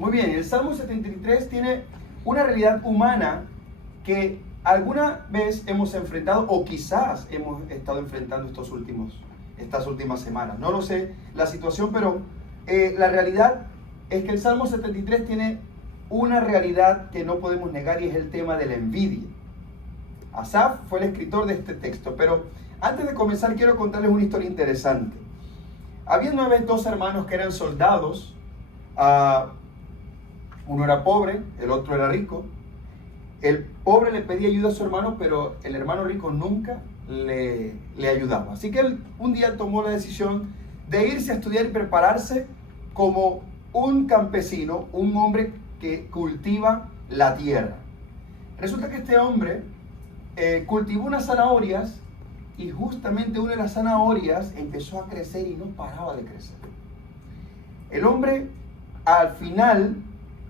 Muy bien, el Salmo 73 tiene una realidad humana que alguna vez hemos enfrentado o quizás hemos estado enfrentando estas últimas semanas. No lo sé la situación, pero la realidad es que el Salmo 73 tiene una realidad que no podemos negar y es el tema de la envidia. Asaf fue el escritor de este texto, pero antes de comenzar quiero contarles una historia interesante. Había una vez dos hermanos que eran soldados. Uno era pobre, el otro era rico. El pobre le pedía ayuda a su hermano, pero el hermano rico nunca le ayudaba. Así que él un día tomó la decisión de irse a estudiar y prepararse como un campesino, un hombre que cultiva la tierra. Resulta que este hombre cultivó unas zanahorias y justamente una de las zanahorias empezó a crecer y no paraba de crecer. El hombre al final,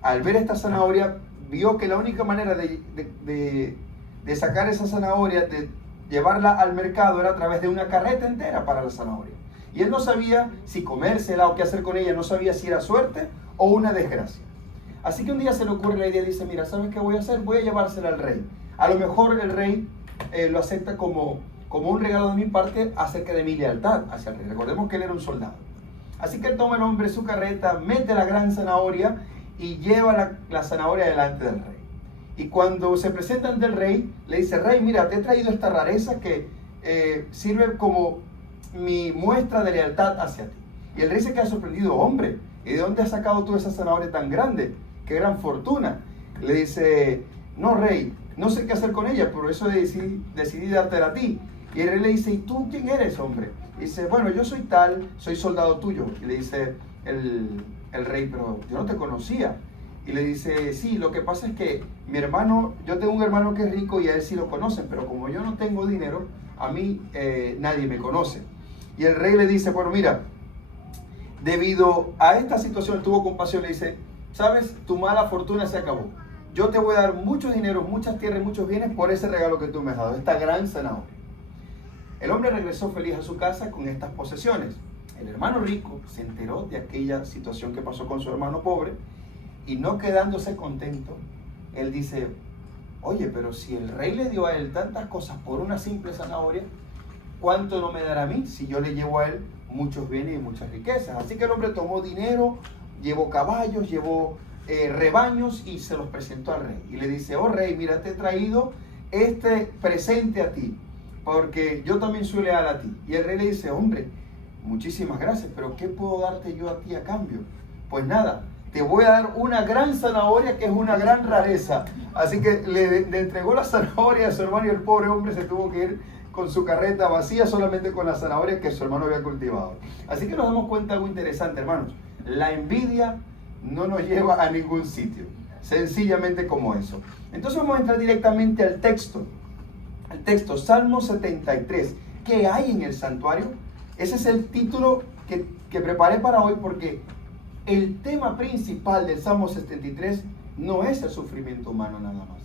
al ver esta zanahoria, vio que la única manera de sacar esa zanahoria, de llevarla al mercado, era a través de una carreta entera para la zanahoria. Y él no sabía si comérsela o qué hacer con ella, no sabía si era suerte o una desgracia. Así que un día se le ocurre la idea, dice, mira, ¿sabes qué voy a hacer? Voy a llevársela al rey. A lo mejor el rey lo acepta como un regalo de mi parte acerca de mi lealtad hacia el rey. Recordemos que él era un soldado. Así que toma el hombre su carreta, mete la gran zanahoria y lleva la zanahoria delante del rey. Y cuando se presenta ante el rey, le dice, rey, mira, te he traído esta rareza que sirve como mi muestra de lealtad hacia ti. Y el rey se queda sorprendido, hombre, ¿y de dónde has sacado tú esa zanahoria tan grande? ¡Qué gran fortuna! Le dice, no, rey, no sé qué hacer con ella, por eso decidí dártela a ti. Y el rey le dice, ¿y tú quién eres, hombre? Y dice, bueno, yo soy tal, soy soldado tuyo. Y le dice el rey, pero yo no te conocía. Y le dice, sí, lo que pasa es que mi hermano, yo tengo un hermano que es rico y a él sí lo conocen, pero como yo no tengo dinero, a mí nadie me conoce. Y el rey le dice, bueno, mira, debido a esta situación, tuvo compasión, le dice, sabes, tu mala fortuna se acabó. Yo te voy a dar mucho dinero, muchas tierras y muchos bienes por ese regalo que tú me has dado, esta gran zanahoria. El hombre regresó feliz a su casa con estas posesiones. El hermano rico se enteró de aquella situación que pasó con su hermano pobre y no quedándose contento, él dice, oye, pero si el rey le dio a él tantas cosas por una simple zanahoria, ¿cuánto no me dará a mí si yo le llevo a él muchos bienes y muchas riquezas? Así que el hombre tomó dinero, llevó caballos, llevó rebaños y se los presentó al rey. Y le dice, oh rey, mira, te he traído este presente a ti, porque yo también soy leal a ti. Y el rey le dice, hombre, muchísimas gracias, pero ¿qué puedo darte yo a ti a cambio? Pues nada, te voy a dar una gran zanahoria que es una gran rareza. Así que le entregó la zanahoria a su hermano y el pobre hombre se tuvo que ir con su carreta vacía solamente con las zanahorias que su hermano había cultivado. Así que nos damos cuenta de algo interesante, hermanos. La envidia no nos lleva a ningún sitio, sencillamente como eso. Entonces vamos a entrar directamente al texto. El texto, Salmo 73. ¿Qué hay en el santuario? Ese es el título que preparé para hoy, porque el tema principal del Salmo 73 no es el sufrimiento humano nada más,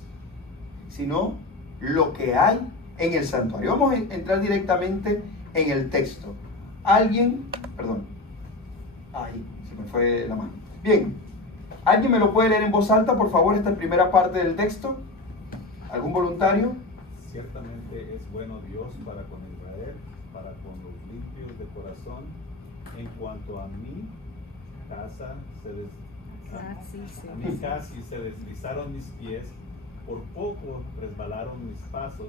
sino lo que hay en el santuario. Vamos a entrar directamente en el texto. Ahí se me fue la mano. Bien, ¿alguien me lo puede leer en voz alta, por favor, esta primera parte del texto? ¿Algún voluntario? Ciertamente es bueno Dios para con Israel, para con los limpios de corazón. En cuanto a mi casa casi se deslizaron mis pies, por poco resbalaron mis pasos,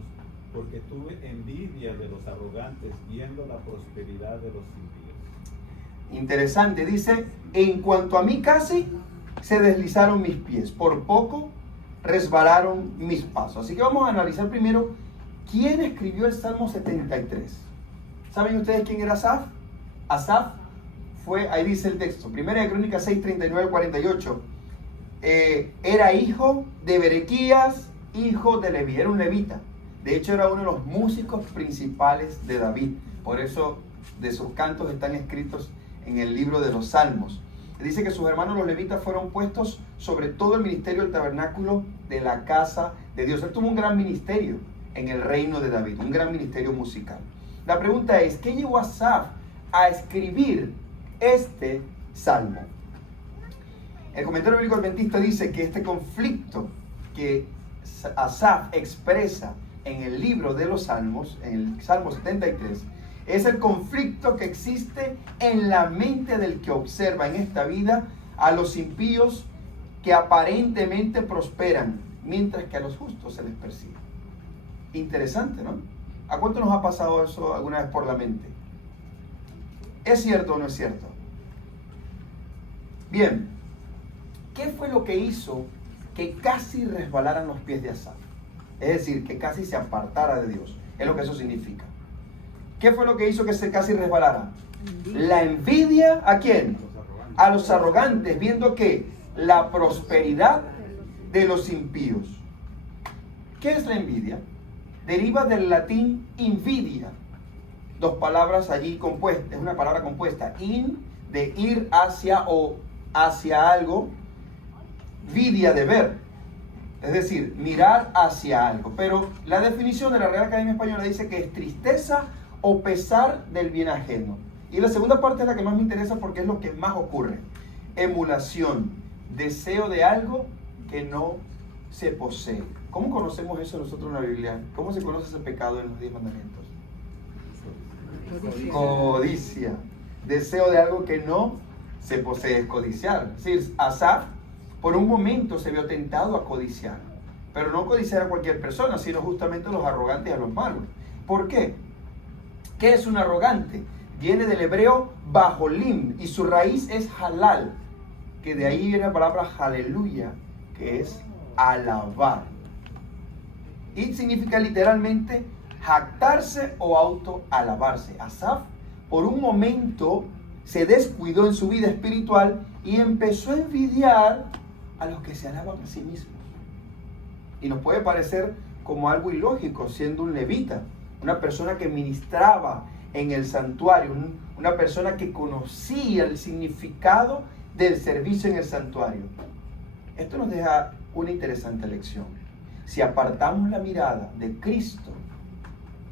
porque tuve envidia de los arrogantes, viendo la prosperidad de los impíos. Interesante, dice, en cuanto a mí casi se deslizaron mis pies, por poco resbalaron mis pasos. Así que vamos a analizar primero quién escribió el Salmo 73. ¿Saben ustedes quién era Asaf? Asaf fue, ahí dice el texto, 1 Crónicas 6, 39 al 48. Era hijo de Berequías, hijo de Leví, era un levita. De hecho, era uno de los músicos principales de David. Por eso de sus cantos están escritos en el libro de los Salmos. Dice que sus hermanos los levitas fueron puestos sobre todo el ministerio del tabernáculo de la casa de Dios. Él tuvo un gran ministerio en el reino de David, un gran ministerio musical. La pregunta es, ¿qué llevó a Asaf a escribir este salmo? El comentario bíblico adventista dice que este conflicto que Asaf expresa en el libro de los Salmos, en el Salmo 73, es el conflicto que existe en la mente del que observa en esta vida a los impíos que aparentemente prosperan, mientras que a los justos se les persigue. Interesante, ¿no? ¿A cuánto nos ha pasado eso alguna vez por la mente? ¿Es cierto o no es cierto? Bien, ¿qué fue lo que hizo que casi resbalaran los pies de Asaf? Es decir, que casi se apartara de Dios. Es lo que eso significa. ¿Qué fue lo que hizo que se casi resbalara? La envidia, ¿a quién? A los arrogantes, viendo que la prosperidad de los impíos. ¿Qué es la envidia? Deriva del latín invidia. Dos palabras allí compuestas, es una palabra compuesta. In, de ir hacia o hacia algo. Vidia, de ver. Es decir, mirar hacia algo. Pero la definición de la Real Academia Española dice que es tristeza o pesar del bien ajeno. Y la segunda parte es la que más me interesa porque es lo que más ocurre. Emulación, deseo de algo que no se posee. ¿Cómo conocemos eso nosotros en la Biblia? ¿Cómo se conoce ese pecado en los 10 mandamientos? Codicia. Deseo de algo que no se posee, es codiciar. Es decir, Asaf por un momento se vio tentado a codiciar. Pero no codiciar a cualquier persona, sino justamente a los arrogantes y a los malos. ¿Por qué? ¿Qué es un arrogante? Viene del hebreo bajolim y su raíz es halal, que de ahí viene la palabra aleluya, que es alabar. Y significa literalmente jactarse o autoalabarse. Asaf por un momento se descuidó en su vida espiritual y empezó a envidiar a los que se alaban a sí mismos. Y nos puede parecer como algo ilógico siendo un levita, una persona que ministraba en el santuario, una persona que conocía el significado del servicio en el santuario. Esto nos deja una interesante lección. Si apartamos la mirada de Cristo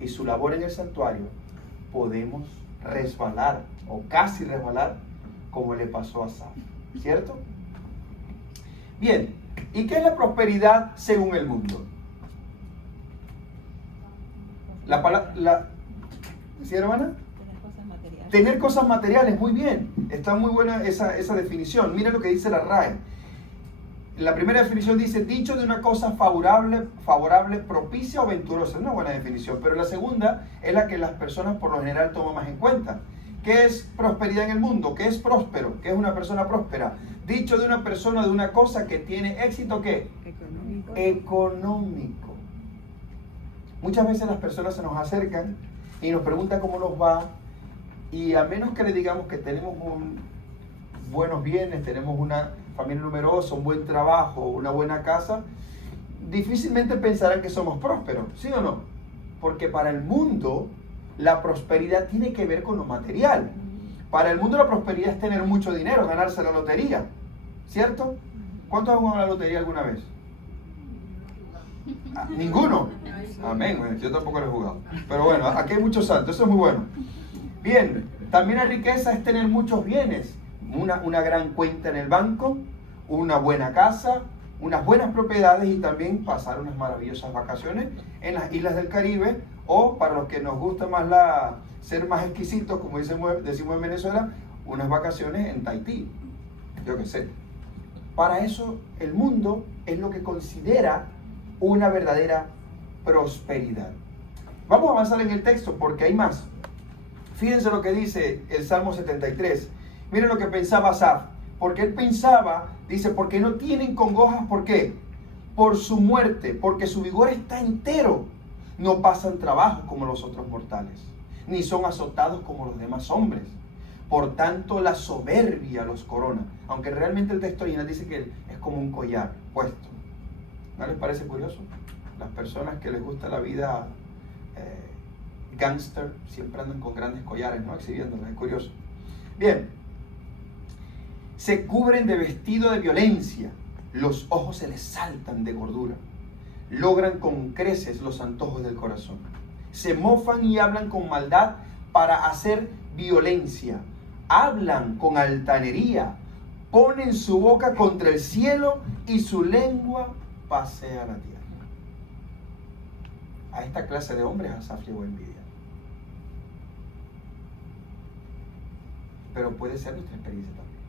y su labor en el santuario, podemos resbalar o casi resbalar como le pasó a Asaf, ¿cierto? Bien, ¿y qué es la prosperidad según el mundo? ¿Sí, hermana? Tener cosas materiales. Tener cosas materiales, muy bien. Está muy buena esa definición. Mira lo que dice la RAE. La primera definición dice, dicho de una cosa favorable, propicia o venturosa. Es una buena definición. Pero la segunda es la que las personas por lo general toman más en cuenta. ¿Qué es prosperidad en el mundo? ¿Qué es próspero? ¿Qué es una persona próspera? Dicho de una persona, de una cosa que tiene éxito, ¿qué? Económico. Muchas veces las personas se nos acercan y nos preguntan cómo nos va, y a menos que le digamos que tenemos buenos bienes, tenemos una familia numerosa, un buen trabajo, una buena casa, difícilmente pensarán que somos prósperos, ¿sí o no? Porque para el mundo la prosperidad tiene que ver con lo material. Para el mundo la prosperidad es tener mucho dinero, ganarse la lotería, ¿cierto? ¿Cuántos han jugado la lotería alguna vez? ¿Ninguno? Amén, bueno, yo tampoco lo he jugado. Pero bueno, aquí hay muchos santos, eso es muy bueno. Bien, también la riqueza es tener muchos bienes, una gran cuenta en el banco, una buena casa, unas buenas propiedades y también pasar unas maravillosas vacaciones en las islas del Caribe, o para los que nos gusta más ser más exquisitos, como decimos en Venezuela, unas vacaciones en Tahití, yo qué sé. Para eso el mundo es lo que considera una verdadera prosperidad. Vamos a avanzar en el texto porque hay más. Fíjense lo que dice el Salmo 73. Miren lo que pensaba Asaf. Porque él pensaba, dice, porque no tienen congojas, ¿por qué? Por su muerte, porque su vigor está entero. No pasan trabajo como los otros mortales, ni son azotados como los demás hombres. Por tanto, la soberbia los corona. Aunque realmente el texto original dice que es como un collar puesto. ¿No les parece curioso? Las personas que les gusta la vida gángster siempre andan con grandes collares, ¿no? Exhibiéndolos, es curioso. Bien. Se cubren de vestido de violencia, los ojos se les saltan de gordura, logran con creces los antojos del corazón, se mofan y hablan con maldad para hacer violencia, hablan con altanería, ponen su boca contra el cielo y su lengua pasea la tierra. A esta clase de hombres Asaf llevó envidia. Pero puede ser nuestra experiencia también.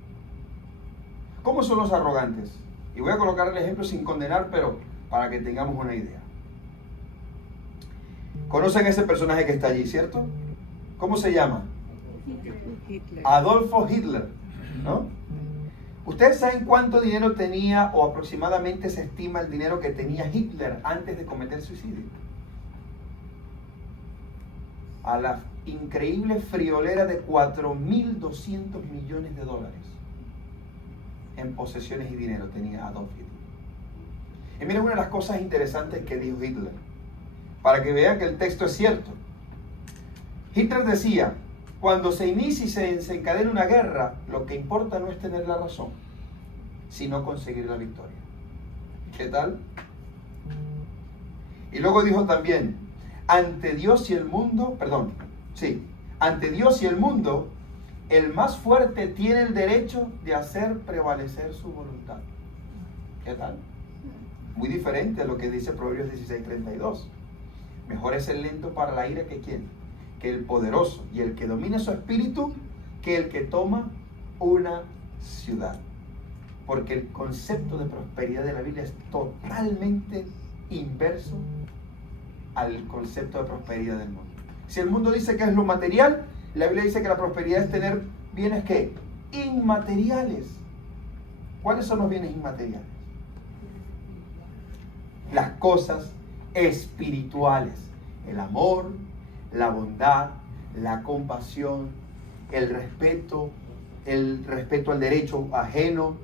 ¿Cómo son los arrogantes? Y voy a colocar el ejemplo sin condenar, pero para que tengamos una idea. Conocen ese personaje que está allí, ¿cierto? ¿Cómo se llama? Hitler. Adolfo Hitler, ¿no? ¿Ustedes saben cuánto dinero tenía, o aproximadamente se estima el dinero que tenía Hitler antes de cometer suicidio? A la increíble friolera de 4.200 millones de dólares en posesiones y dinero tenía Adolf Hitler. Y miren una de las cosas interesantes que dijo Hitler, para que vean que el texto es cierto. Hitler decía: cuando se inicie y se desencadene una guerra, lo que importa no es tener la razón, sino conseguir la victoria. ¿Qué tal? Y luego dijo también: ante Dios y el mundo, ante Dios y el mundo, el más fuerte tiene el derecho de hacer prevalecer su voluntad. ¿Qué tal? Muy diferente a lo que dice Proverbios 16:32. Mejor es el lento para la ira que ¿quién? Que el poderoso, y el que domina su espíritu, que el que toma una ciudad. Porque el concepto de prosperidad de la Biblia es totalmente inverso al concepto de prosperidad del mundo. Si el mundo dice que es lo material, la Biblia dice que la prosperidad es tener bienes ¿qué? Inmateriales. ¿Cuáles son los bienes inmateriales? Las cosas espirituales: el amor, la bondad, la compasión, el respeto al derecho ajeno,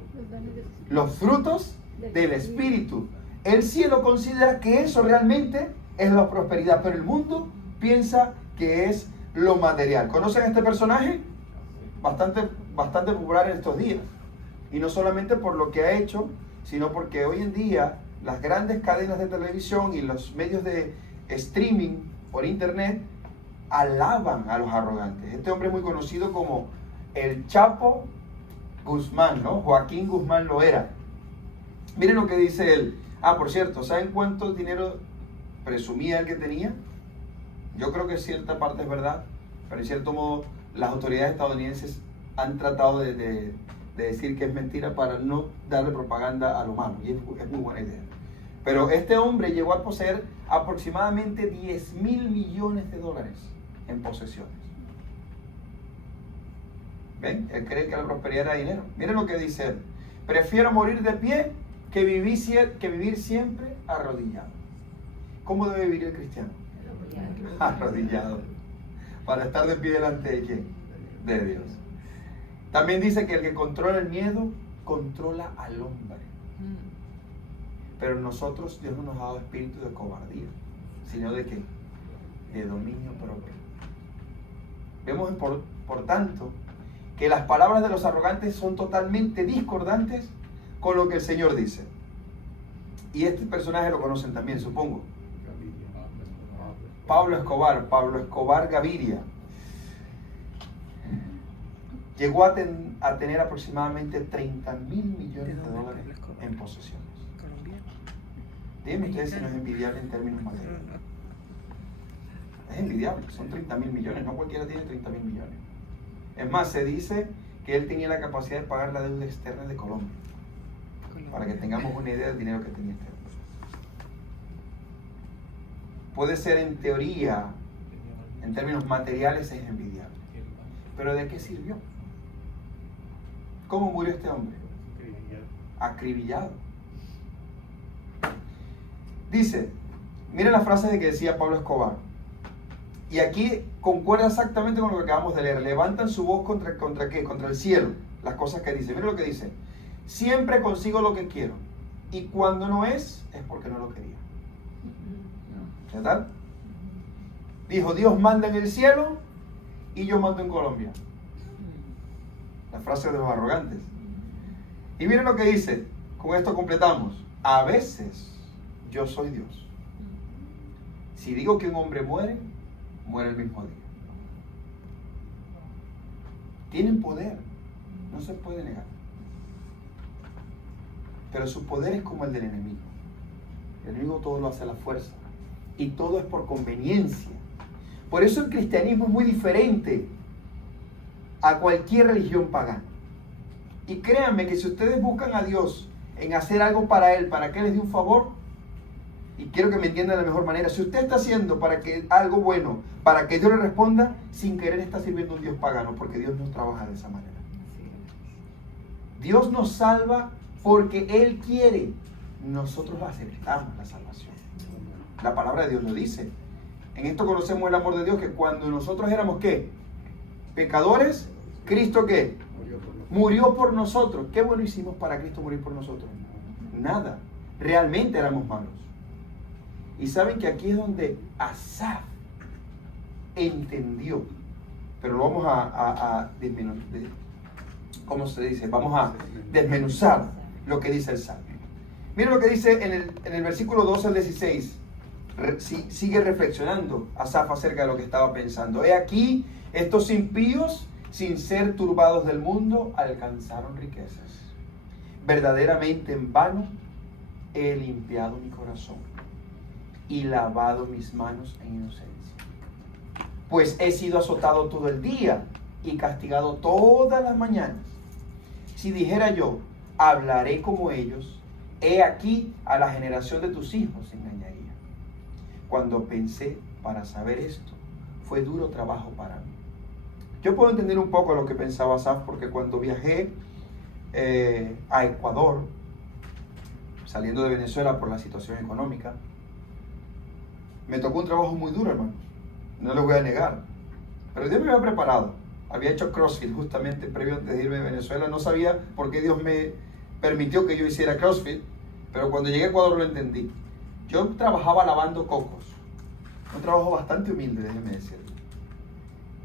los frutos del Espíritu. El cielo considera que eso realmente es la prosperidad, pero el mundo piensa que es lo material. ¿Conocen a este personaje? Bastante popular en estos días. Y no solamente por lo que ha hecho, sino porque hoy en día las grandes cadenas de televisión y los medios de streaming por internet alaban a los arrogantes. Este hombre es muy conocido como el Chapo Guzmán, ¿no? Joaquín Guzmán Loera. Miren lo que dice él. Por cierto, ¿saben cuánto dinero presumía él que tenía? Yo creo que cierta parte es verdad, pero en cierto modo las autoridades estadounidenses han tratado de decir que es mentira para no darle propaganda a lo malo, y es muy buena idea. Pero este hombre llegó a poseer aproximadamente 10.000 millones de dólares en posesiones. ¿Ven? Él cree que la prosperidad era dinero. Miren lo que dice él: prefiero morir de pie que vivir siempre arrodillado. ¿Cómo debe vivir el cristiano? Arrodillado. Para estar de pie delante de ¿quién? De Dios. También dice que el que controla el miedo controla al hombre. Pero nosotros, Dios no nos ha dado espíritu de cobardía, sino de ¿qué? De dominio propio. Vemos por tanto que las palabras de los arrogantes son totalmente discordantes con lo que el Señor dice. Y este personaje lo conocen también, supongo. Pablo Escobar Gaviria. Llegó a tener aproximadamente 30.000 millones de dólares en posesiones. Díganme ustedes si no es envidiable en términos materiales. Es envidiable, son 30.000 millones, no cualquiera tiene 30.000 millones. Es más, se dice que él tenía la capacidad de pagar la deuda externa de Colombia, para que tengamos una idea del dinero que tenía este hombre. Puede ser en teoría, en términos materiales es envidiable. Pero ¿de qué sirvió? ¿Cómo murió este hombre? Acribillado. Dice, miren la frase de que decía Pablo Escobar. Y aquí concuerda exactamente con lo que acabamos de leer. Levantan su voz contra ¿qué? Contra el cielo. Las cosas que dice. Miren lo que dice. Siempre consigo lo que quiero. Y cuando no es porque no lo quería. ¿Qué tal? Dijo, Dios manda en el cielo y yo mando en Colombia. La frase de los arrogantes. Y miren lo que dice. Con esto completamos. A veces yo soy Dios. Si digo que un hombre muere el mismo día. Tienen poder. No se puede negar. pero su poder es como el del enemigo. El enemigo todo lo hace a la fuerza y todo es por conveniencia. Por eso el cristianismo es muy diferente a cualquier religión pagana. Y créanme que si ustedes buscan a Dios en hacer algo para Él, para que Él les dé un favor, y quiero que me entiendan de la mejor manera, si usted está haciendo para que algo bueno, para que Dios le responda, sin querer está sirviendo a un Dios pagano, porque Dios no trabaja de esa manera. Dios nos salva porque Él quiere. Nosotros aceptamos la salvación. La palabra de Dios lo dice. En esto conocemos el amor de Dios, que cuando nosotros éramos ¿qué? Pecadores, ¿Cristo qué? Murió por nosotros. ¿Qué bueno hicimos para Cristo morir por nosotros? Nada. Realmente éramos malos. Y saben que aquí es donde Asaf entendió. Pero lo vamos a ¿cómo se dice? Vamos a desmenuzar lo que dice el Salmo. Miren lo que dice en el versículo 12 al 16. Sigue reflexionando Asaf acerca de lo que estaba pensando. He aquí, estos impíos, sin ser turbados del mundo, alcanzaron riquezas. Verdaderamente en vano he limpiado mi corazón y lavado mis manos en inocencia. Pues he sido azotado todo el día y castigado todas las mañanas. Si dijera yo, hablaré como ellos, he aquí a la generación de tus hijos engañaría. Cuando pensé para saber esto, fue duro trabajo para mí. Yo puedo entender un poco lo que pensaba Asaf, porque cuando viajé a Ecuador, saliendo de Venezuela por la situación económica, me tocó un trabajo muy duro, hermano. No lo voy a negar. Pero Dios me había preparado. Había hecho CrossFit justamente previo antes de irme de Venezuela. No sabía por qué Dios me permitió que yo hiciera CrossFit, pero cuando llegué a Ecuador lo entendí. Yo trabajaba lavando cocos. Un trabajo bastante humilde, déjeme decirlo.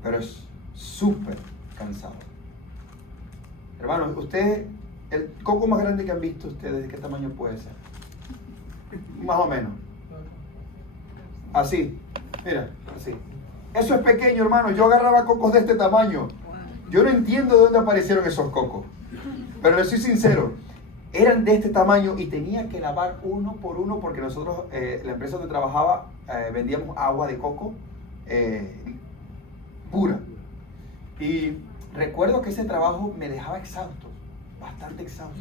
Pero es súper cansado. Hermanos, ustedes, el coco más grande que han visto ustedes, ¿de qué tamaño puede ser? Más o menos. Así, mira, así. Eso es pequeño, hermano. Yo agarraba cocos de este tamaño. Yo no entiendo de dónde aparecieron esos cocos. Pero les soy sincero, eran de este tamaño y tenía que lavar uno por uno porque nosotros, la empresa donde trabajaba, vendíamos agua de coco pura. Y recuerdo que ese trabajo me dejaba exhausto, bastante exhausto.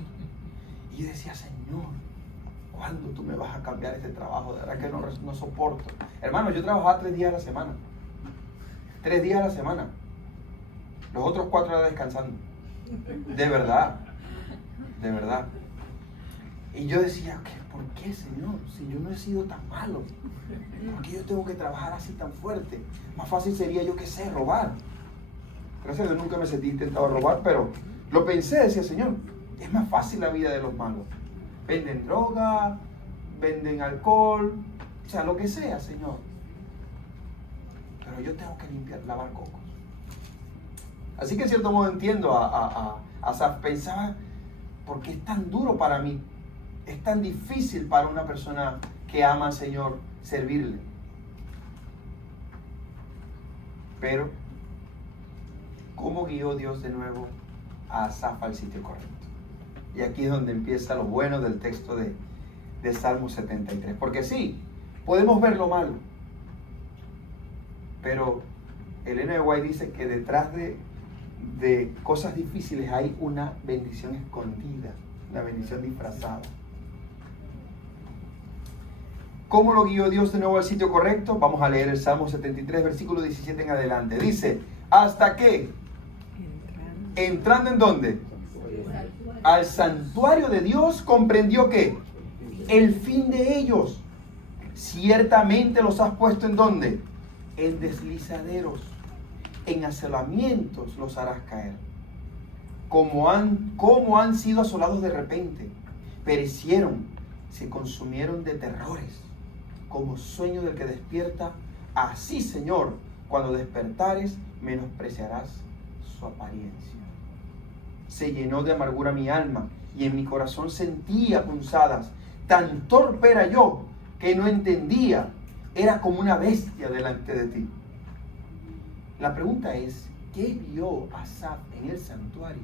Y yo decía, Señor, ¿cuándo tú me vas a cambiar este trabajo? De verdad que no soporto. Hermano, yo trabajaba 3 días a la semana. 3 días a la semana. Los otros 4 era descansando. De verdad. De verdad. Y yo decía, ¿por qué, Señor? Si yo no he sido tan malo. ¿Por qué yo tengo que trabajar así tan fuerte? Más fácil sería, yo qué sé, robar. Gracias a Dios nunca me sentí intentado robar, pero lo pensé, decía, Señor, es más fácil la vida de los malos. Venden droga, venden alcohol, o sea, lo que sea, Señor. Pero yo tengo que lavar cocos. Así que en cierto modo entiendo a Asaf. Pensaba, ¿por qué es tan duro para mí? Es tan difícil para una persona que ama al Señor servirle. Pero, ¿cómo guió Dios de nuevo a Asaf al sitio correcto? Y aquí es donde empieza lo bueno del texto de Salmo 73. Porque sí, podemos ver lo malo. Pero Elena de White dice que detrás de cosas difíciles hay una bendición escondida, una bendición disfrazada. ¿Cómo lo guió Dios de nuevo al sitio correcto? Vamos a leer el Salmo 73, versículo 17 en adelante. Dice, ¿hasta qué? Entrando ¿en dónde? Al santuario de Dios, comprendió que el fin de ellos. Ciertamente los has puesto ¿en dónde? En deslizaderos, en asolamientos los harás caer. Como han sido asolados de repente, perecieron, se consumieron de terrores, como sueño del que despierta. Así, Señor, cuando despertares, menospreciarás su apariencia. Se llenó de amargura mi alma, y en mi corazón sentía punzadas. Tan torpe era yo, que no entendía. Era como una bestia delante de ti. La pregunta es, ¿qué vio Asaf en el santuario?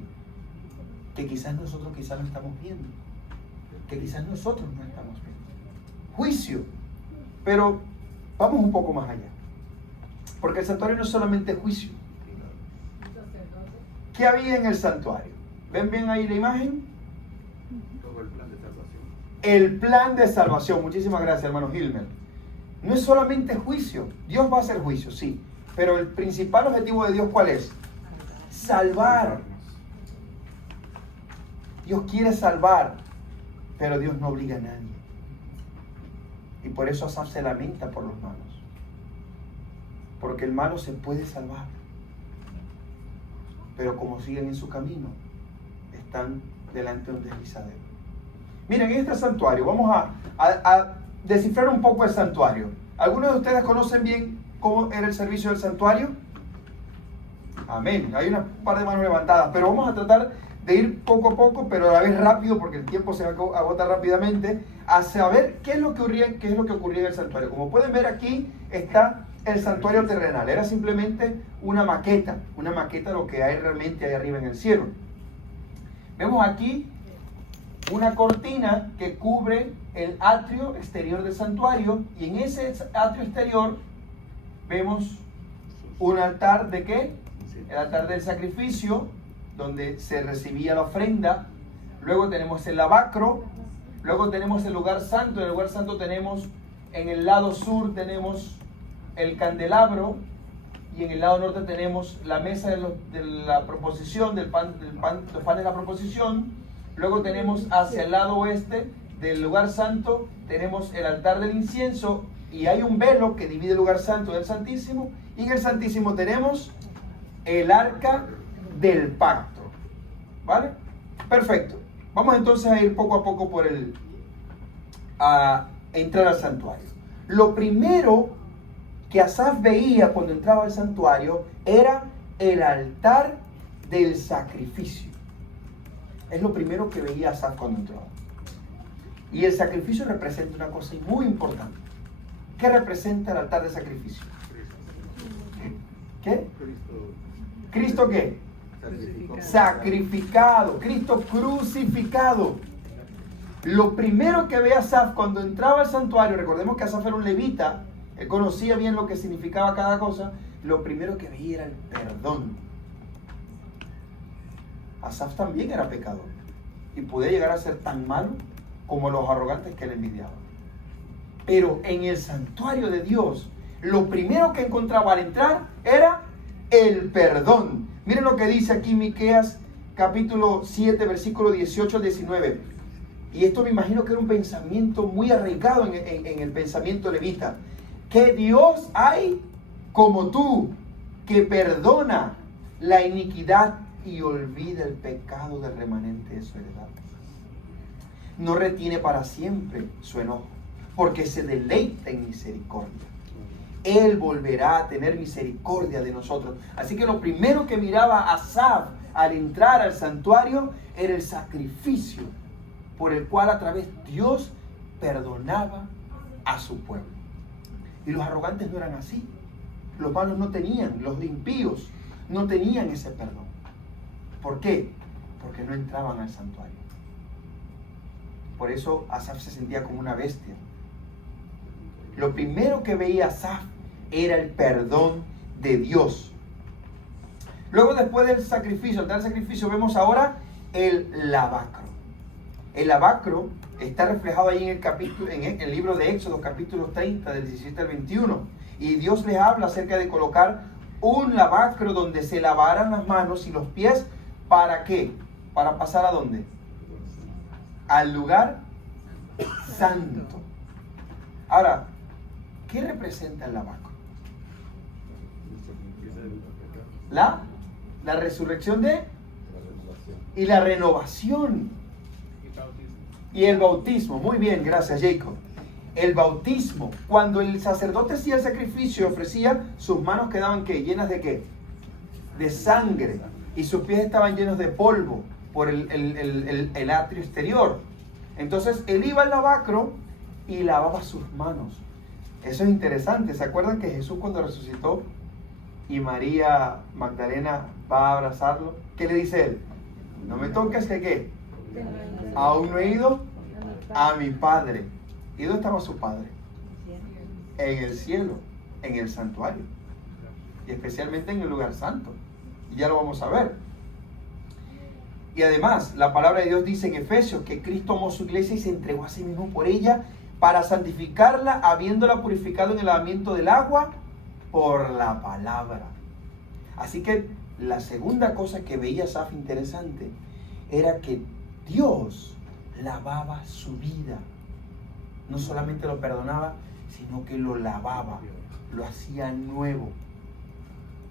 Que quizás nosotros no estamos viendo. que quizás nosotros no estamos viendo. Juicio. Pero vamos un poco más allá. Porque el santuario no es solamente juicio. ¿Qué había en el santuario? ¿Ven bien ahí la imagen? Todo el plan de salvación. El plan de salvación. Muchísimas gracias, hermano Hilmer. No es solamente juicio. Dios va a hacer juicio, sí. Pero el principal objetivo de Dios, ¿cuál es? Salvar. Dios quiere salvar, pero Dios no obliga a nadie. Y por eso Asaf se lamenta por los malos. Porque el malo se puede salvar. Pero como siguen en su camino, están delante de un deslizadero. Miren, en este santuario, vamos a descifrar un poco el santuario. ¿Algunos de ustedes conocen bien cómo era el servicio del santuario? Amén. Hay una par de manos levantadas, pero vamos a tratar de ir poco a poco, pero a la vez rápido, porque el tiempo se agota rápidamente, a saber qué es lo que ocurría en el santuario. Como pueden ver, aquí está el santuario terrenal. Era simplemente una maqueta de lo que hay realmente ahí arriba en el cielo. Vemos aquí una cortina que cubre el atrio exterior del santuario, y en ese atrio exterior vemos un altar de ¿qué? El altar del sacrificio, donde se recibía la ofrenda. Luego tenemos el lavacro, luego tenemos el lugar santo. En el lugar santo tenemos, en el lado sur tenemos el candelabro, y en el lado norte tenemos la mesa de la proposición, los panes de la proposición. Luego tenemos hacia el lado oeste del lugar santo, tenemos el altar del incienso, y hay un velo que divide el lugar santo del santísimo, y en el santísimo tenemos el arca del pacto. ¿Vale? Perfecto. Vamos entonces a ir poco a poco a entrar al santuario. Lo primero que Asaf veía cuando entraba al santuario era el altar del sacrificio. Es lo primero que veía Asaf cuando entraba. Y el sacrificio representa una cosa muy importante. ¿Qué representa el altar de sacrificio? ¿Qué? ¿Cristo qué? Sacrificado. Cristo crucificado. Lo primero que ve Asaf cuando entraba al santuario, recordemos que Asaf era un levita, él conocía bien lo que significaba cada cosa. Lo primero que veía era el perdón. Asaf también era pecador y podía llegar a ser tan malo como los arrogantes que le envidiaban. Pero en el santuario de Dios, lo primero que encontraba al entrar era el perdón. Miren lo que dice aquí Miqueas capítulo 7, versículo 18 al 19. Y esto me imagino que era un pensamiento muy arraigado en el pensamiento levita. ¿Qué Dios hay como tú, que perdona la iniquidad y olvida el pecado del remanente de su heredad? No retiene para siempre su enojo, porque se deleita en misericordia. Él volverá a tener misericordia de nosotros. Así que lo primero que miraba Asaf al entrar al santuario era el sacrificio por el cual a través Dios perdonaba a su pueblo. Y los arrogantes no eran así. Los malos no tenían, los impíos no tenían ese perdón. ¿Por qué? Porque no entraban al santuario. Por eso Asaf se sentía como una bestia. Lo primero que veía Asaf era el perdón de Dios. Luego, después del sacrificio, del sacrificio, vemos ahora el lavacro. El lavacro está reflejado ahí en el libro de Éxodo, capítulo 30, del 17 al 21. Y Dios les habla acerca de colocar un lavacro donde se lavaran las manos y los pies. ¿Para qué? ¿Para pasar a dónde? Al lugar santo. Ahora, ¿qué representa el lavacro? La resurrección y la renovación. Y el bautismo. Muy bien, gracias Jacob. El bautismo. Cuando el sacerdote hacía el sacrificio, ofrecía, sus manos quedaban ¿qué? ¿Llenas de qué? De sangre. Y sus pies estaban llenos de polvo por el atrio exterior. Entonces él iba al lavacro y lavaba sus manos. Eso es interesante. ¿Se acuerdan que Jesús, cuando resucitó y María Magdalena va a abrazarlo, qué le dice él? No me toques, que qué, aún no he ido a mi Padre. ¿Y dónde estaba su Padre? En el cielo, en el santuario. Y especialmente en el lugar santo. Y ya lo vamos a ver. Y además, la palabra de Dios dice en Efesios que Cristo amó su iglesia y se entregó a sí mismo por ella para santificarla, habiéndola purificado en el lavamiento del agua por la palabra. Así que la segunda cosa que veía Asaf interesante era que Dios lavaba su vida. No solamente lo perdonaba, sino que lo lavaba, lo hacía nuevo.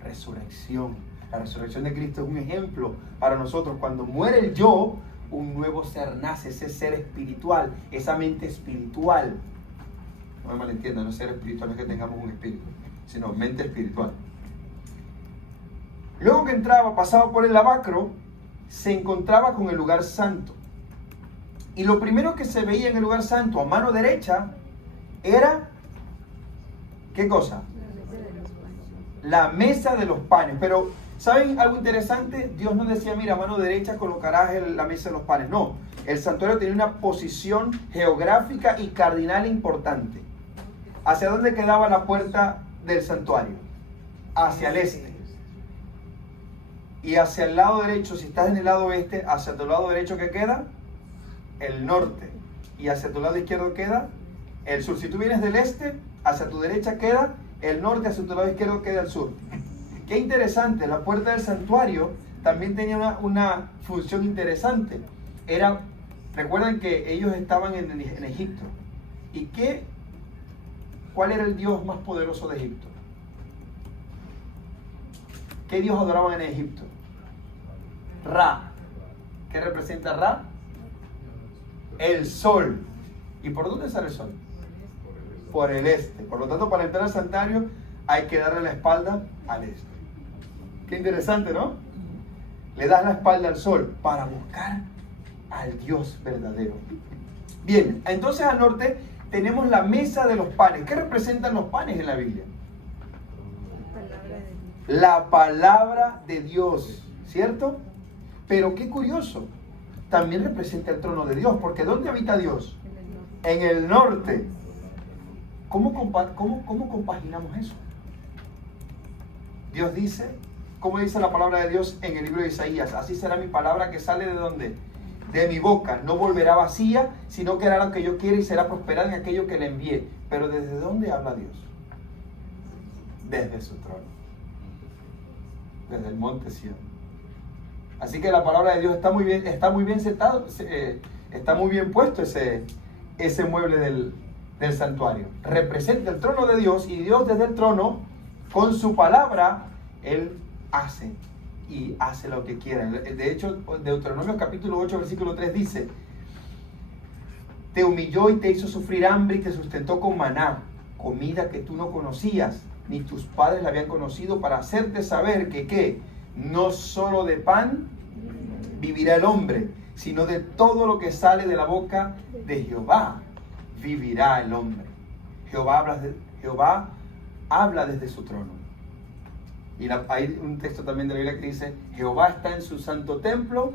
Resurrección. La resurrección de Cristo es un ejemplo para nosotros. Cuando muere el yo, un nuevo ser nace, ese ser espiritual, esa mente espiritual. No me malentiendan, no ser espiritual no es que tengamos un espíritu, sino mente espiritual. Luego que entraba, pasaba por el lavacro, se encontraba con el lugar santo. Y lo primero que se veía en el lugar santo, a mano derecha, era, ¿qué cosa? La mesa de los panes. Pero, ¿saben algo interesante? Dios no decía, mira, a mano derecha colocarás la mesa de los panes. No, el santuario tenía una posición geográfica y cardinal importante. ¿Hacia dónde quedaba la puerta del santuario? Hacia el este. Y hacia el lado derecho, si estás en el lado oeste, hacia tu lado derecho, ¿qué queda? El norte. Y hacia tu lado izquierdo queda el sur. Si tú vienes del este, hacia tu derecha queda el norte, hacia tu lado izquierdo queda el sur. Qué interesante, la puerta del santuario también tenía una función interesante. Recuerdan que ellos estaban en Egipto. ¿Y cuál era el dios más poderoso de Egipto? ¿Qué dios adoraban en Egipto? Ra. ¿Qué representa Ra? El sol. ¿Y por dónde sale el sol? Por el este. Por lo tanto, para entrar al santuario hay que darle la espalda al este. Qué interesante, ¿no? Le das la espalda al sol para buscar al Dios verdadero. Bien, entonces al norte tenemos la mesa de los panes. ¿Qué representan los panes en la Biblia? La palabra de Dios, ¿cierto? Pero qué curioso, también representa el trono de Dios, porque ¿dónde habita Dios? En el norte. ¿Cómo compaginamos eso? Dios dice, ¿cómo dice la palabra de Dios en el libro de Isaías? Así será mi palabra que sale ¿de dónde? De mi boca. No volverá vacía, sino que hará lo que yo quiera y será prosperada en aquello que le envíe. Pero ¿desde dónde habla Dios? Desde su trono. Desde el monte Sión. Así que la palabra de Dios está muy bien sentado, está muy bien puesto ese mueble del santuario. Representa el trono de Dios, y Dios desde el trono, con su palabra, Él hace lo que quiera. De hecho, Deuteronomio capítulo 8, versículo 3 dice: te humilló y te hizo sufrir hambre y te sustentó con maná, comida que tú no conocías, ni tus padres la habían conocido, para hacerte saber que ¿qué? No solo de pan vivirá el hombre, sino de todo lo que sale de la boca de Jehová vivirá el hombre. Jehová habla desde su trono. Y hay un texto también de la Biblia que dice: Jehová está en su santo templo,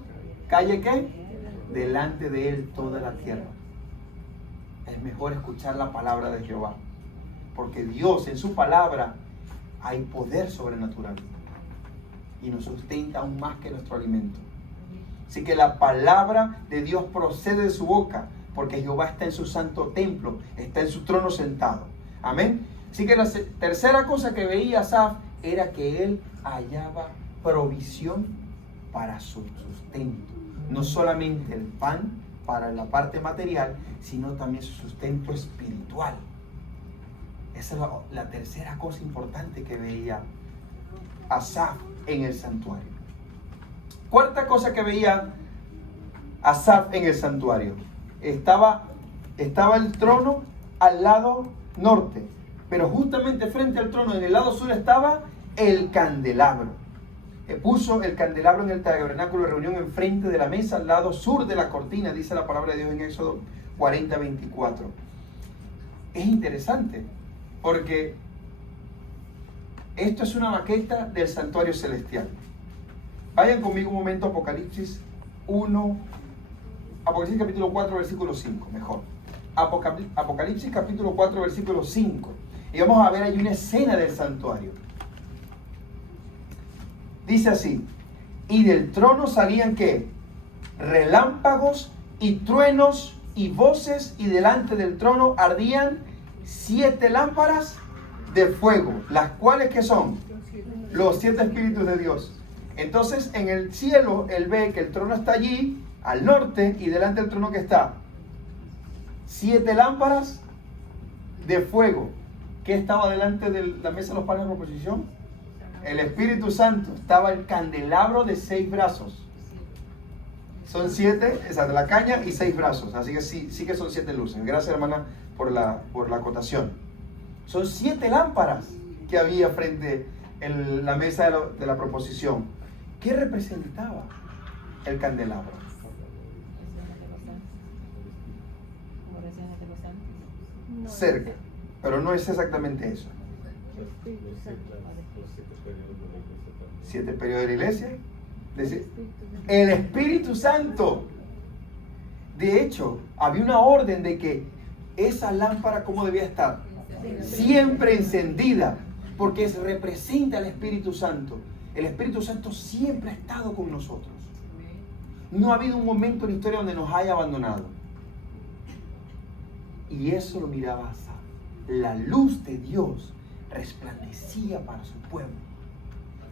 ¿calle qué? Delante de él toda la tierra. Es mejor escuchar la palabra de Jehová, porque Dios en su palabra hay poder sobrenatural y nos sustenta aún más que nuestro alimento. Así que la palabra de Dios procede de su boca, porque Jehová está en su santo templo, está en su trono sentado. Amén. Así que la tercera cosa que veía Asaf era que él hallaba provisión para su sustento. No solamente el pan para la parte material, sino también su sustento espiritual. Esa es la tercera cosa importante que veía Asaf en el santuario. Cuarta cosa que veía Asaf en el santuario. Estaba el trono al lado norte, pero justamente frente al trono, en el lado sur, estaba el candelabro. Puso el candelabro en el tabernáculo de reunión enfrente de la mesa, al lado sur de la cortina, dice la palabra de Dios en Éxodo 40:24. Es interesante, porque esto es una maqueta del santuario celestial. Vayan conmigo un momento a Apocalipsis 1, Apocalipsis capítulo 4, versículo 5, mejor. Apocalipsis capítulo 4, versículo 5. Y vamos a ver ahí una escena del santuario. Dice así: y del trono salían ¿qué? Relámpagos y truenos y voces, y delante del trono ardían 7 lámparas de fuego, las cuales ¿qué son? Los 7 espíritus de Dios. Entonces en el cielo él ve que el trono está allí al norte, y delante del trono ¿qué está? 7 lámparas de fuego. ¿Qué estaba delante de la mesa de los panes de proposición? El Espíritu Santo. Estaba el candelabro de 6 brazos. Son 7, esa de la caña, y 6 brazos. Así que sí que son 7 luces. Gracias, hermana, por la acotación. Son 7 lámparas que había frente a la mesa de la proposición. ¿Qué representaba el candelabro? Cerca, pero no es exactamente eso. 7 periodos de la iglesia. El Espíritu Santo. De hecho, había una orden de que esa lámpara, ¿cómo debía estar? Siempre encendida, porque representa al Espíritu Santo. El Espíritu Santo siempre ha estado con nosotros. No ha habido un momento en la historia donde nos haya abandonado. Y eso lo miraba Asaf. La luz de Dios resplandecía para su pueblo.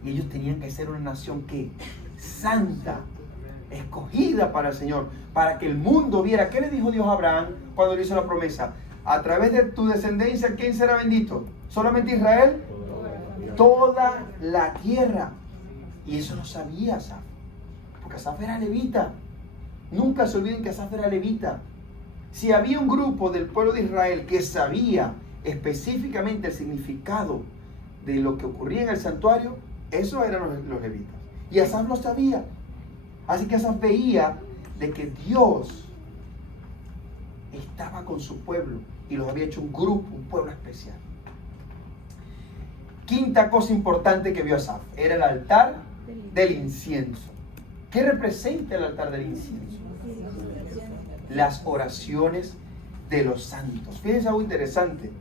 Y ellos tenían que ser una nación que santa, escogida para el Señor, para que el mundo viera. ¿Qué le dijo Dios a Abraham cuando le hizo la promesa? A través de tu descendencia, ¿quién será bendito? ¿Solamente Israel? Toda la tierra. Y eso lo sabía Asaf, porque Asaf era levita. Nunca se olviden que Asaf era levita. Si había un grupo del pueblo de Israel que sabía específicamente el significado de lo que ocurría en el santuario, esos eran los levitas. Y Asaf lo sabía. Así que Asaf veía de que Dios estaba con su pueblo y los había hecho un grupo, un pueblo especial. Quinta cosa importante que vio Asaf era el altar del incienso. ¿Qué representa el altar del incienso? Las oraciones de los santos. Fíjense algo interesante.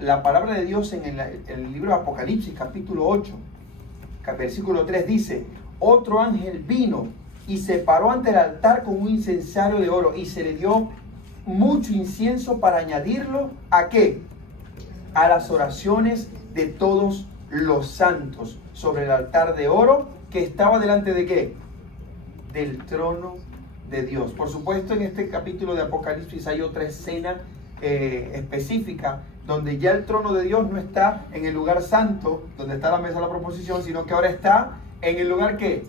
La palabra de Dios en el libro de Apocalipsis, capítulo 8, versículo 3 dice: otro ángel vino y se paró ante el altar con un incensario de oro, y se le dio mucho incienso para añadirlo ¿a qué? A las oraciones de todos los santos sobre el altar de oro que estaba delante de ¿qué? Del trono de Dios. Por supuesto, en este capítulo de Apocalipsis hay otra escena específica donde ya el trono de Dios no está en el lugar santo donde está la mesa de la proposición, sino que ahora está en el lugar ¿qué?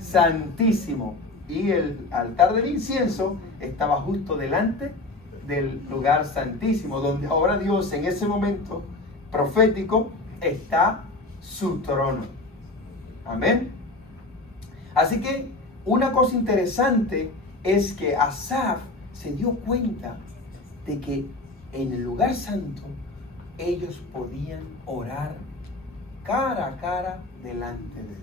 Santísimo. Y el altar del incienso estaba justo delante del lugar santísimo, donde ahora Dios en ese momento profético está su trono. Amén. Así que una cosa interesante es que Asaf se dio cuenta de que en el lugar santo ellos podían orar cara a cara delante de Dios.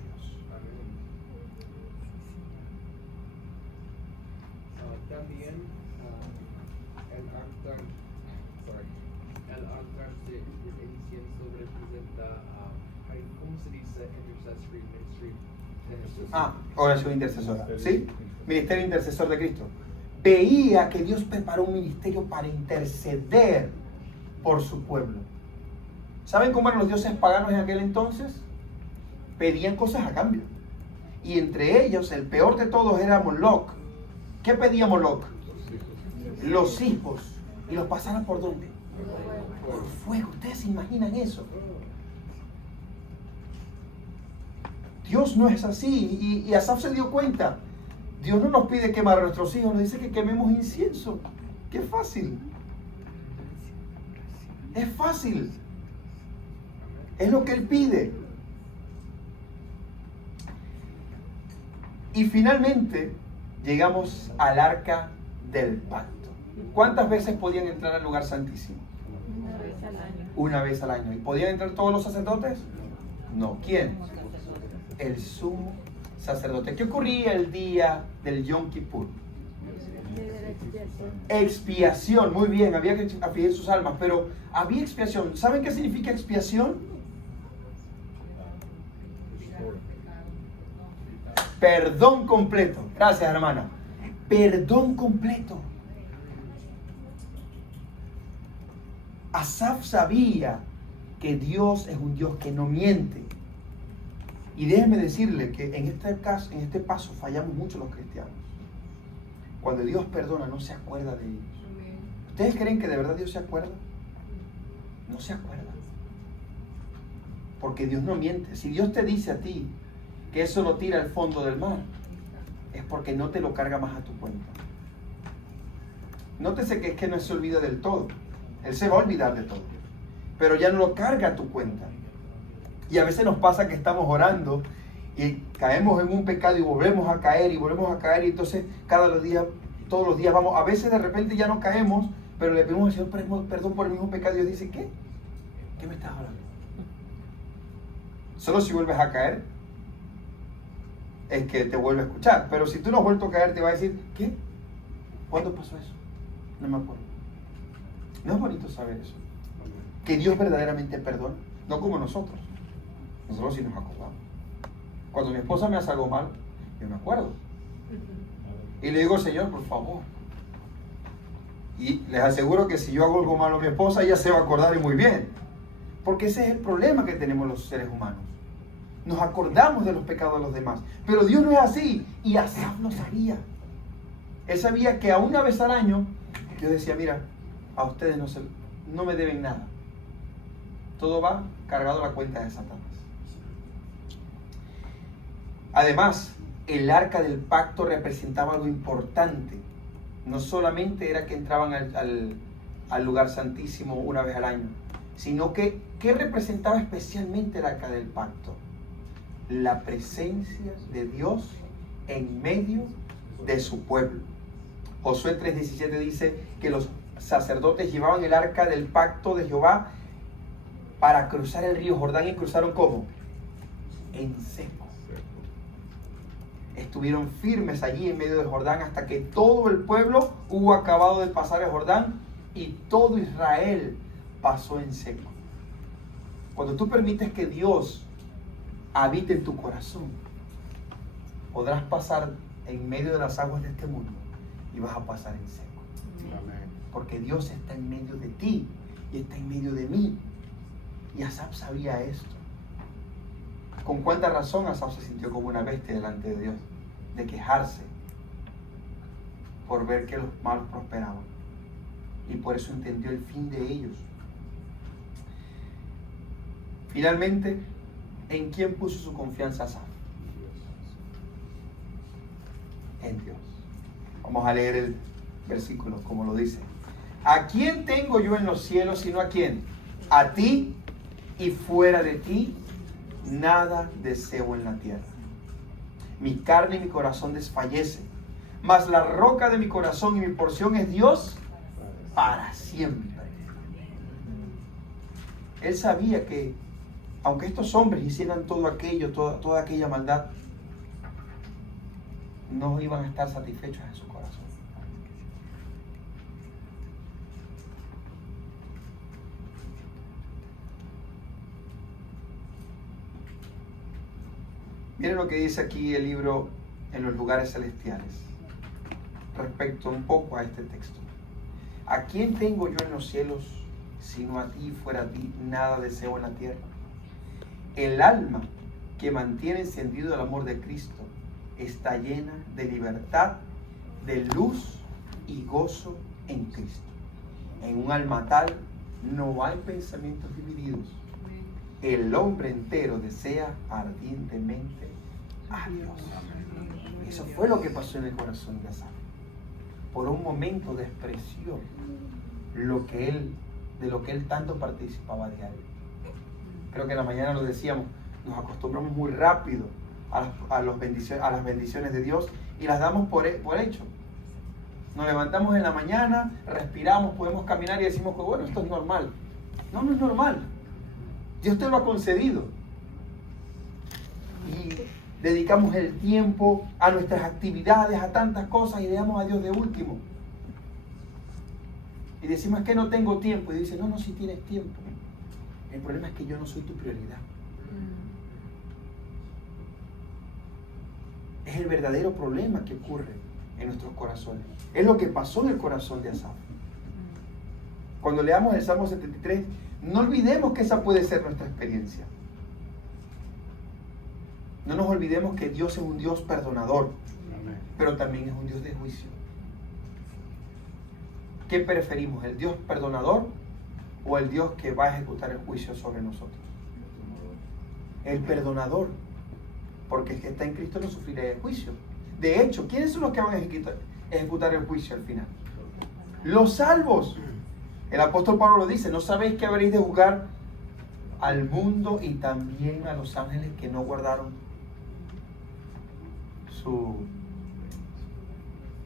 También el altar de incienso representa, ¿cómo se dice? Intercessory ministry. Oración intercesora, ¿sí? Ministerio intercesor de Cristo. Veía que Dios preparó un ministerio para interceder por su pueblo. ¿Saben cómo eran los dioses paganos en aquel entonces? Pedían cosas a cambio. Y entre ellos, el peor de todos era Moloch. ¿Qué pedía Moloch? Los hijos. ¿Y los pasaban por dónde? Por fuego. ¿Ustedes se imaginan eso? Dios no es así. Y Asaf se dio cuenta. Dios no nos pide quemar a nuestros hijos, nos dice que quememos incienso. ¡Qué fácil! Es fácil. Es lo que Él pide. Y finalmente llegamos al arca del pacto. ¿Cuántas veces podían entrar al lugar santísimo? Una vez al año. Una vez al año. ¿Y podían entrar todos los sacerdotes? No. ¿Quién? El sumo sacerdote. ¿Qué ocurría el día del Yom Kippur? Expiación, muy bien, había que afligir sus almas, pero había expiación. ¿Saben qué significa expiación? Perdón completo. Gracias, hermana. Perdón completo. Asaf sabía que Dios es un Dios que no miente. Y déjenme decirle que en este caso, en este paso fallamos mucho los cristianos. Cuando Dios perdona, no se acuerda de ellos. ¿Ustedes creen que de verdad Dios se acuerda? No se acuerda. Porque Dios no miente. Si Dios te dice a ti que eso lo tira al fondo del mar, es porque no te lo carga más a tu cuenta. Nótese que es que no se olvida del todo. Él se va a olvidar de todo, pero ya no lo carga a tu cuenta. Y a veces nos pasa que estamos orando y caemos en un pecado y volvemos a caer y volvemos a caer, y entonces todos los días vamos. A veces de repente ya no caemos, pero le pedimos al Señor perdón por el mismo pecado, y Dios dice, ¿qué? ¿Qué me estás hablando? Solo si vuelves a caer es que te vuelve a escuchar, pero si tú no has vuelto a caer, te va a decir, ¿qué? ¿Cuándo pasó eso? No me acuerdo. ¿No es bonito saber eso? Que Dios verdaderamente perdona, no como nosotros. Nosotros sí nos acordamos. Cuando mi esposa me hace algo mal, yo me acuerdo. Y le digo, Señor, por favor. Y les aseguro que si yo hago algo malo a mi esposa, ella se va a acordar, y muy bien. Porque ese es el problema que tenemos los seres humanos. Nos acordamos de los pecados de los demás. Pero Dios no es así. Y Asaf lo sabía. Él sabía que a una vez al año, Dios decía, mira, a ustedes no me deben nada. Todo va cargado a la cuenta de Satanás. Además, el arca del pacto representaba algo importante. No solamente era que entraban al lugar santísimo una vez al año, sino que, ¿qué representaba especialmente el arca del pacto? La presencia de Dios en medio de su pueblo. Josué 3:17 dice que los sacerdotes llevaban el arca del pacto de Jehová para cruzar el río Jordán. ¿Y cruzaron cómo? En seco. Estuvieron firmes allí en medio del Jordán hasta que todo el pueblo hubo acabado de pasar el Jordán, y todo Israel pasó en seco. Cuando tú permites que Dios habite en tu corazón, podrás pasar en medio de las aguas de este mundo y vas a pasar en seco. Porque Dios está en medio de ti y está en medio de mí. Y Asaf sabía esto. ¿Con cuánta razón Asaf se sintió como una bestia delante de Dios? De quejarse por ver que los malos prosperaban. Y por eso entendió el fin de ellos. Finalmente, ¿en quién puso su confianza Asaf? En Dios. Vamos a leer el versículo como lo dice. ¿A quién tengo yo en los cielos sino a quién? A ti, y fuera de ti nada deseo en la tierra. Mi carne y mi corazón desfallecen, mas la roca de mi corazón y mi porción es Dios para siempre. Él sabía que aunque estos hombres hicieran todo aquello, toda aquella maldad, no iban a estar satisfechos en su corazón. Miren lo que dice aquí el libro En los lugares celestiales respecto un poco a este texto. ¿A quién tengo yo en los cielos sino a ti? Fuera de ti nada deseo en la tierra. El alma que mantiene encendido el amor de Cristo está llena de libertad, de luz y gozo en Cristo. En un alma tal no hay pensamientos divididos. El hombre entero desea ardientemente a Dios. Eso fue lo que pasó en el corazón de Asaf. Por un momento despreció de lo que él tanto participaba a diario. Creo que en la mañana lo decíamos, nos acostumbramos muy rápido a las bendiciones de Dios y las damos por hecho. Nos levantamos en la mañana, respiramos, podemos caminar y decimos que bueno, esto es normal. No, no es normal. Dios te lo ha concedido. Y dedicamos el tiempo a nuestras actividades, a tantas cosas, y dejamos a Dios de último. Y decimos, es que no tengo tiempo. Y dice, no, sí tienes tiempo. El problema es que yo no soy tu prioridad. Es el verdadero problema que ocurre en nuestros corazones. Es lo que pasó en el corazón de Asaf. Cuando leamos el Salmo 73, no olvidemos que esa puede ser nuestra experiencia. No nos olvidemos que Dios es un Dios perdonador, pero también es un Dios de juicio. ¿Qué preferimos? ¿El Dios perdonador o el Dios que va a ejecutar el juicio sobre nosotros? El perdonador, porque el que está en Cristo no sufrirá el juicio. De hecho, ¿quiénes son los que van a ejecutar el juicio al final? Los salvos. El apóstol Pablo lo dice, ¿no sabéis que habréis de juzgar al mundo y también a los ángeles que no guardaron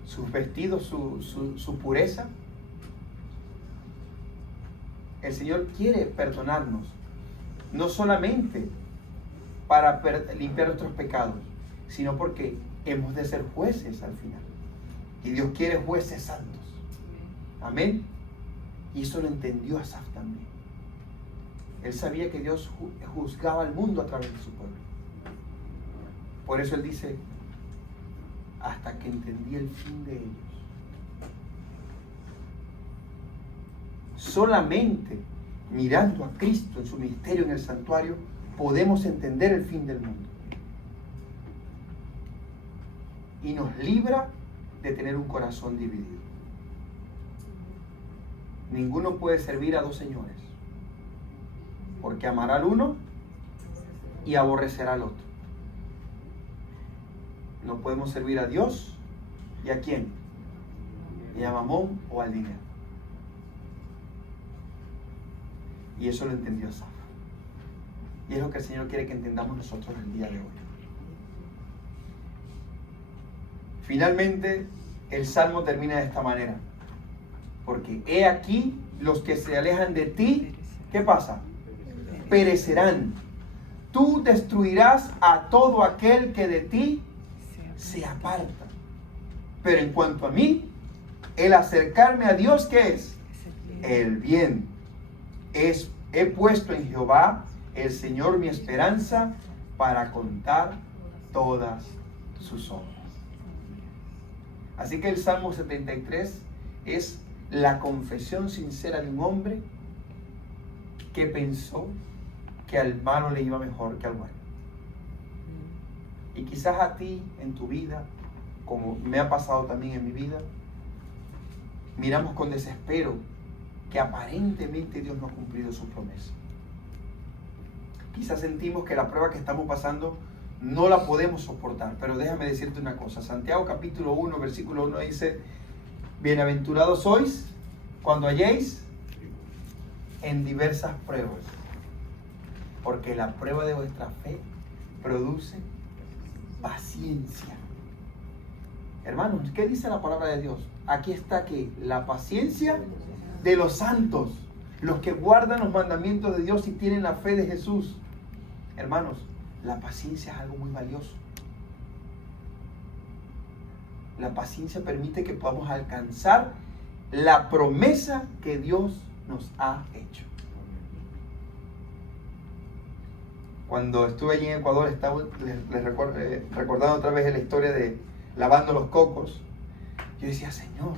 sus vestidos, su pureza? El Señor quiere perdonarnos, no solamente para limpiar nuestros pecados, sino porque hemos de ser jueces al final. Y Dios quiere jueces santos. Amén. Y eso lo entendió Asaf también. Él sabía que Dios juzgaba al mundo a través de su pueblo. Por eso él dice, hasta que entendí el fin de ellos. Solamente mirando a Cristo en su ministerio en el santuario, podemos entender el fin del mundo. Y nos libra de tener un corazón dividido. Ninguno puede servir a dos señores, porque amará al uno y aborrecerá al otro. No podemos servir a Dios y ¿a quién? Y a Mamón o al dinero. Y eso lo entendió Asaf. Y es lo que el Señor quiere que entendamos nosotros el día de hoy. Finalmente, el Salmo termina de esta manera. Porque he aquí los que se alejan de ti, ¿qué pasa? Perecerán. Tú destruirás a todo aquel que de ti se aparta. Pero en cuanto a mí, el acercarme a Dios, ¿qué es? El bien. He puesto en Jehová, el Señor, mi esperanza, para contar todas sus obras. Así que el Salmo 73 es la confesión sincera de un hombre que pensó que al malo le iba mejor que al bueno. Y quizás a ti en tu vida, como me ha pasado también en mi vida, miramos con desespero que aparentemente Dios no ha cumplido su promesa. Quizás sentimos que la prueba que estamos pasando no la podemos soportar, pero déjame decirte una cosa. Santiago capítulo 1, versículo 1 dice, bienaventurados sois cuando halléis en diversas pruebas, porque la prueba de vuestra fe produce paciencia. Hermanos, ¿qué dice la palabra de Dios? Aquí está que la paciencia de los santos, los que guardan los mandamientos de Dios y tienen la fe de Jesús. Hermanos, la paciencia es algo muy valioso. La paciencia permite que podamos alcanzar la promesa que Dios nos ha hecho. Cuando estuve allí en Ecuador, les recordando otra vez la historia de lavando los cocos. Yo decía, Señor,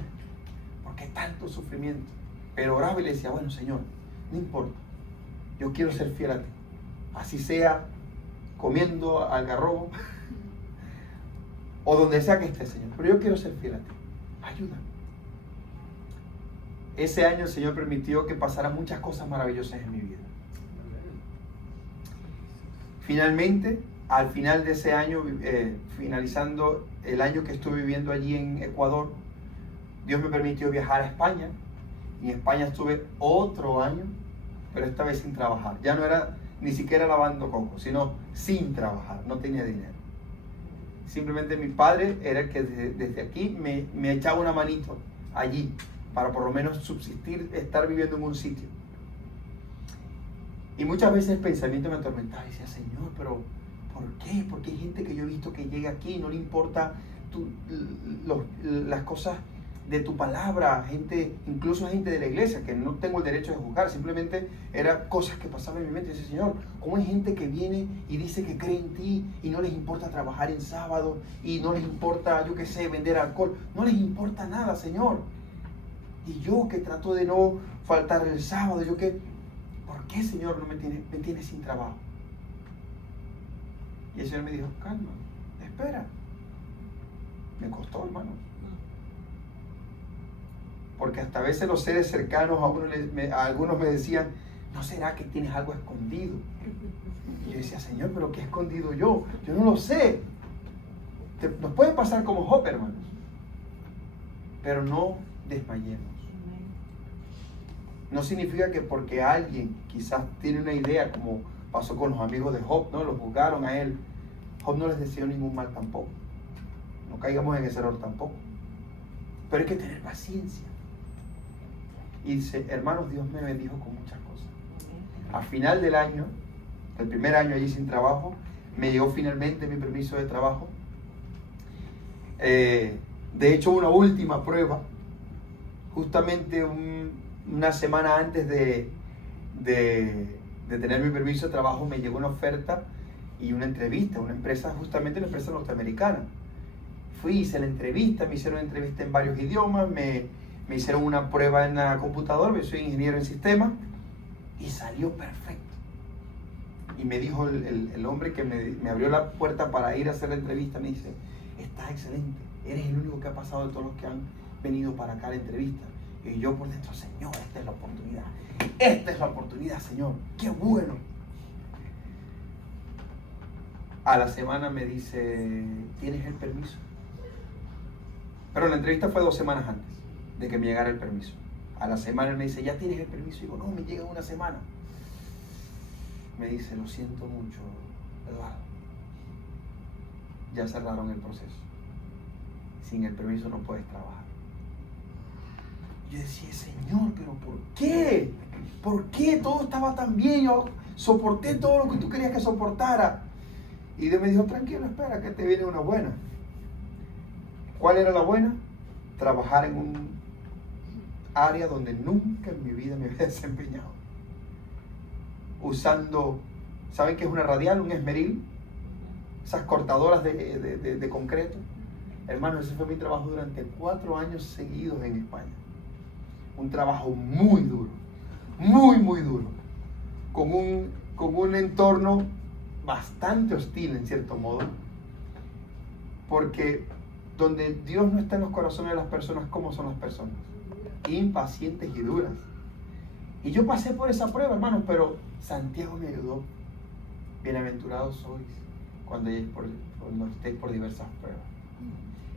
¿por qué tanto sufrimiento? Pero oraba y le decía, bueno, Señor, no importa, yo quiero ser fiel a ti. Así sea comiendo algarrobo o donde sea que esté, Señor, pero yo quiero ser fiel a ti. Ayúdame. Ese año el Señor permitió que pasaran muchas cosas maravillosas en mi vida. Finalmente, al final de ese año, finalizando el año que estuve viviendo allí en Ecuador, Dios me permitió viajar a España. Y en España estuve otro año, pero esta vez sin trabajar. Ya no era ni siquiera lavando cocos, sino sin trabajar, no tenía dinero. Simplemente mi padre era el que desde aquí me echaba una manito allí, para por lo menos subsistir, estar viviendo en un sitio. Y muchas veces el pensamiento me atormentaba y decía, Señor, pero ¿por qué? Porque hay gente que yo he visto que llega aquí y no le importa las cosas de tu palabra, gente, incluso gente de la iglesia, que no tengo el derecho de juzgar, simplemente eran cosas que pasaban en mi mente. Dice, Señor, ¿cómo hay gente que viene y dice que cree en ti y no les importa trabajar en sábado y no les importa, yo qué sé, vender alcohol? No les importa nada, Señor. Y yo que trato de no faltar el sábado, yo que, ¿por qué, Señor, no me tienes sin trabajo? Y el Señor me dijo, calma, espera. Me costó, hermano. Porque hasta a veces los seres cercanos a algunos me decían, ¿no será que tienes algo escondido? Y yo decía, Señor, ¿pero qué he escondido yo? Yo no lo sé. Nos puede pasar como Job, hermanos. Pero no desmayemos. No significa que porque alguien quizás tiene una idea, como pasó con los amigos de Job, ¿no? Los juzgaron a él. Job no les deseó ningún mal tampoco. No caigamos en ese error tampoco. Pero hay que tener paciencia. Y dice, hermanos, Dios me bendijo con muchas cosas. A final del año, el primer año allí sin trabajo, me llegó finalmente mi permiso de trabajo. De hecho, una última prueba, justamente una semana antes de tener mi permiso de trabajo, me llegó una oferta y una entrevista, una empresa norteamericana. Fui, hice la entrevista, me hicieron entrevista en varios idiomas, me hicieron una prueba en la computadora, yo soy ingeniero en sistemas, y salió perfecto. Y me dijo el hombre que me abrió la puerta para ir a hacer la entrevista, me dice, estás excelente, eres el único que ha pasado de todos los que han venido para acá a la entrevista. Y yo por dentro, Señor, esta es la oportunidad, Señor, qué bueno. A la semana me dice, ¿tienes el permiso? Pero la entrevista fue 2 semanas antes de que me llegara el permiso. A la semana me dice, ¿ya tienes el permiso? Y digo, no, me llega en 1 semana. Me dice, lo siento mucho, Eduardo. Ya cerraron el proceso. Sin el permiso no puedes trabajar. Yo decía, Señor, ¿pero por qué? ¿Por qué todo estaba tan bien? Yo soporté todo lo que tú querías que soportara. Y Dios me dijo, tranquilo, espera, que te viene una buena. ¿Cuál era la buena? Trabajar en un área donde nunca en mi vida me había desempeñado. Usando, ¿saben qué es una radial? Un esmeril. Esas cortadoras de concreto. Hermano, ese fue mi trabajo durante 4 años seguidos en España. Un trabajo muy duro. Muy, muy duro. Con un entorno bastante hostil en cierto modo, porque donde Dios no está en los corazones de las personas, ¿cómo son las personas? Impacientes y duras. Y yo pasé por esa prueba, hermanos, pero Santiago me ayudó. Bienaventurados sois cuando estéis por diversas pruebas.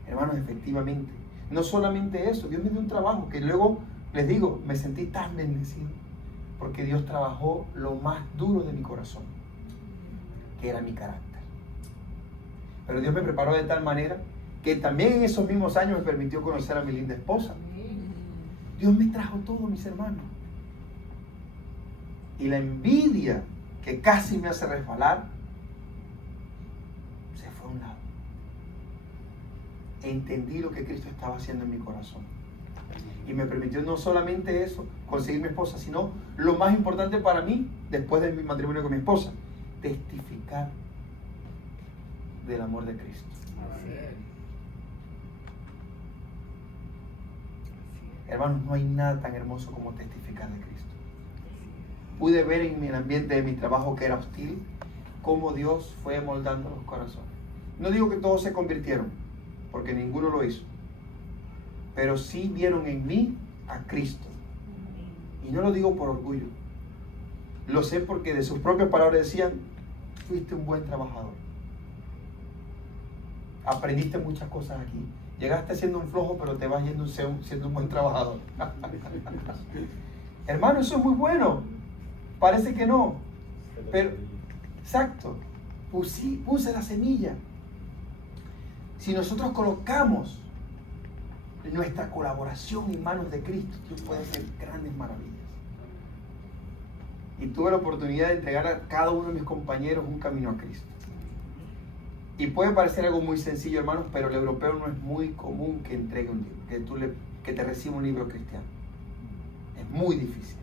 Hermanos, efectivamente, no solamente eso, Dios me dio un trabajo que luego, les digo, me sentí tan bendecido, porque Dios trabajó lo más duro de mi corazón, que era mi carácter. Pero Dios me preparó de tal manera que también en esos mismos años me permitió conocer a mi linda esposa. Dios me trajo todo, mis hermanos. Y la envidia que casi me hace resbalar se fue a un lado. Entendí lo que Cristo estaba haciendo en mi corazón. Y me permitió no solamente eso, conseguir mi esposa, sino lo más importante para mí, después de mi matrimonio con mi esposa, testificar del amor de Cristo. Hermanos, no hay nada tan hermoso como testificar de Cristo. Pude ver en el ambiente de mi trabajo, que era hostil, cómo Dios fue moldando los corazones. No digo que todos se convirtieron, porque ninguno lo hizo, pero sí vieron en mí a Cristo. Y no lo digo por orgullo, lo sé porque de sus propias palabras decían, fuiste un buen trabajador, aprendiste muchas cosas aquí, llegaste siendo un flojo, pero te vas yendo siendo un buen trabajador. Hermano, eso es muy bueno. Parece que no, pero exacto, puse la semilla. Si nosotros colocamos nuestra colaboración en manos de Cristo, Dios puede hacer grandes maravillas. Y tuve la oportunidad de entregar a cada uno de mis compañeros un camino a Cristo. Y puede parecer algo muy sencillo, hermanos, pero el europeo no es muy común que entregue un libro, que que te reciba un libro cristiano. Es muy difícil.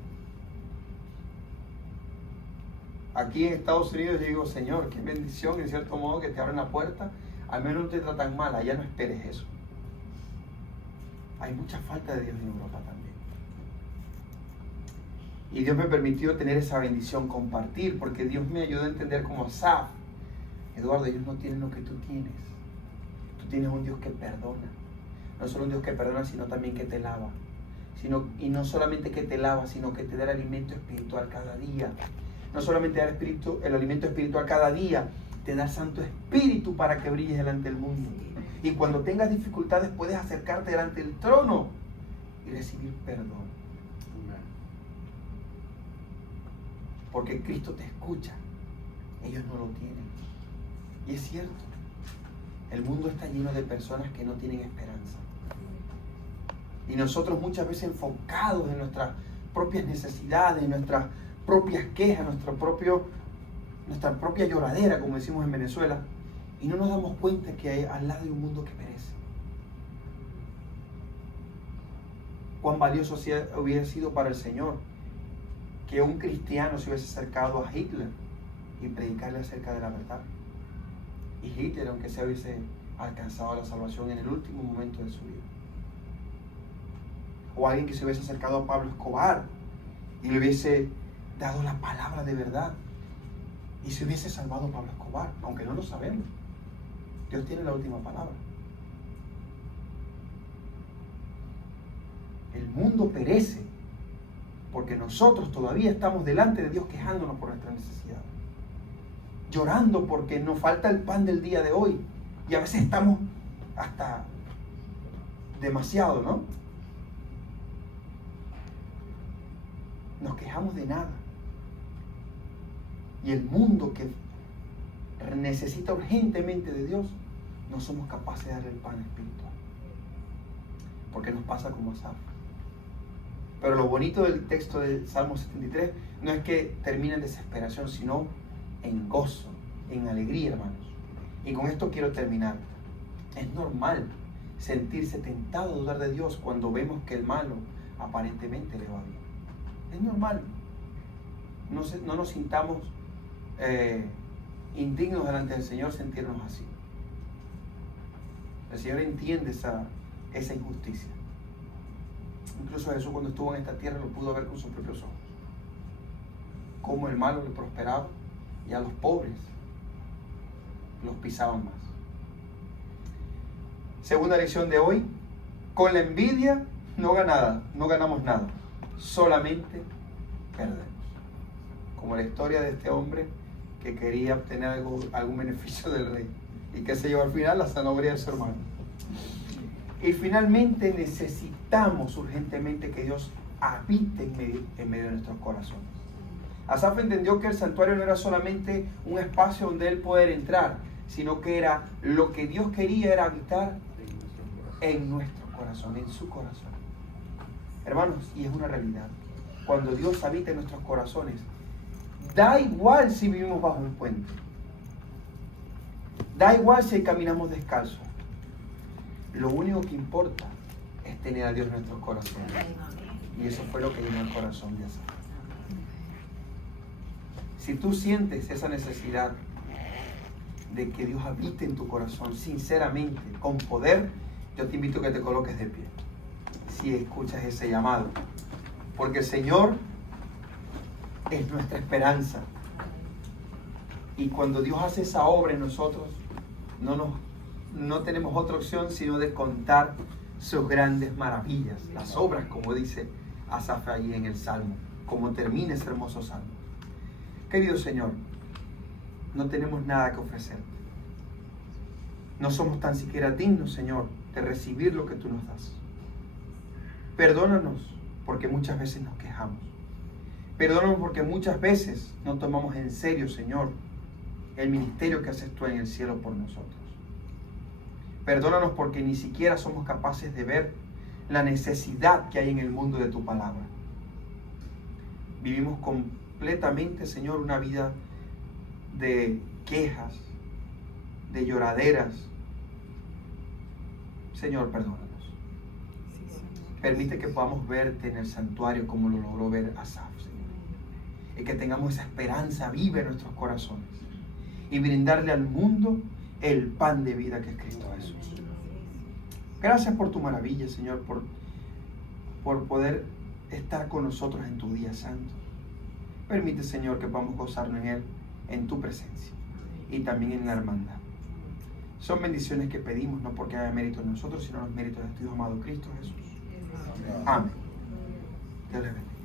Aquí en Estados Unidos yo digo, Señor, qué bendición, en cierto modo, que te abren la puerta. Al menos no te tratan mal, allá no esperes eso. Hay mucha falta de Dios en Europa también. Y Dios me permitió tener esa bendición, compartir, porque Dios me ayudó a entender como Asaf. Eduardo, ellos no tienen lo que tú tienes. Tú tienes un Dios que perdona. No solo un Dios que perdona, sino también que te lava. Y no solamente que te lava, sino que te da el alimento espiritual cada día. No solamente da el alimento espiritual cada día, te da el Santo Espíritu para que brilles delante del mundo. Y cuando tengas dificultades puedes acercarte delante del trono y recibir perdón. Porque Cristo te escucha. Ellos no lo tienen. Y es cierto. El mundo está lleno de personas que no tienen esperanza. Y nosotros muchas veces enfocados en nuestras propias necesidades, en nuestras propias quejas, nuestra propia lloradera, como decimos en Venezuela, y no nos damos cuenta que hay al lado de un mundo que perece. Cuán valioso hubiera sido para el Señor que un cristiano se hubiese acercado a Hitler y predicarle acerca de la verdad. Y Hitler, aunque se hubiese alcanzado la salvación en el último momento de su vida. O alguien que se hubiese acercado a Pablo Escobar y le hubiese dado la palabra de verdad y se hubiese salvado a Pablo Escobar, aunque no lo sabemos. Dios tiene la última palabra. El mundo perece porque nosotros todavía estamos delante de Dios quejándonos por nuestra necesidad, llorando porque nos falta el pan del día de hoy, y a veces estamos hasta demasiado, ¿no? Nos quejamos de nada. Y el mundo que necesita urgentemente de Dios, no somos capaces de darle el pan espiritual. Porque nos pasa como Asaf. Pero lo bonito del texto del Salmo 73 no es que termine en desesperación, sino en gozo, en alegría, hermanos. Y con esto quiero terminar. Es normal sentirse tentado a dudar de Dios cuando vemos que el malo aparentemente le va bien. Es normal. No nos sintamos indignos delante del Señor sentirnos así. El Señor entiende esa injusticia. Incluso Jesús, cuando estuvo en esta tierra, lo pudo ver con sus propios ojos. Cómo el malo le prosperaba y a los pobres los pisaban más. Segunda lección de hoy: con la envidia no ganamos nada, solamente perdemos. Como la historia de este hombre que quería obtener algún beneficio del rey y que se llevó al final la zanahoria de su hermano. Y finalmente necesitamos urgentemente que Dios habite en medio de nuestros corazones. Asaf entendió que el santuario no era solamente un espacio donde él poder entrar, sino que era lo que Dios quería era habitar en nuestro corazón, en su corazón. Hermanos, y es una realidad. Cuando Dios habita en nuestros corazones, da igual si vivimos bajo un puente. Da igual si caminamos descalzos. Lo único que importa es tener a Dios en nuestros corazones. Y eso fue lo que llenó el corazón de Asaf. Si tú sientes esa necesidad de que Dios habite en tu corazón sinceramente, con poder, yo te invito a que te coloques de pie. Si escuchas ese llamado. Porque el Señor es nuestra esperanza. Y cuando Dios hace esa obra en nosotros, no tenemos otra opción sino de contar sus grandes maravillas, las obras, como dice Asaf allí en el Salmo, como termina ese hermoso Salmo. Querido Señor, no tenemos nada que ofrecerte. No somos tan siquiera dignos, Señor, de recibir lo que tú nos das. Perdónanos porque muchas veces nos quejamos. Perdónanos porque muchas veces no tomamos en serio, Señor, el ministerio que haces tú en el cielo por nosotros. Perdónanos porque ni siquiera somos capaces de ver la necesidad que hay en el mundo de tu palabra. Vivimos completamente, Señor, una vida de quejas, de lloraderas. Señor, perdónanos. Permite que podamos verte en el santuario como lo logró ver Asaf, Señor. Y que tengamos esa esperanza viva en nuestros corazones. Y brindarle al mundo el pan de vida que es Cristo Jesús. Gracias por tu maravilla, Señor, por poder estar con nosotros en tu día santo. Permite, Señor, que podamos gozarnos en Él, en tu presencia y también en la hermandad. Son bendiciones que pedimos, no porque haya mérito en nosotros, sino los méritos de tu amado Cristo Jesús. Amén. Dios les bendiga.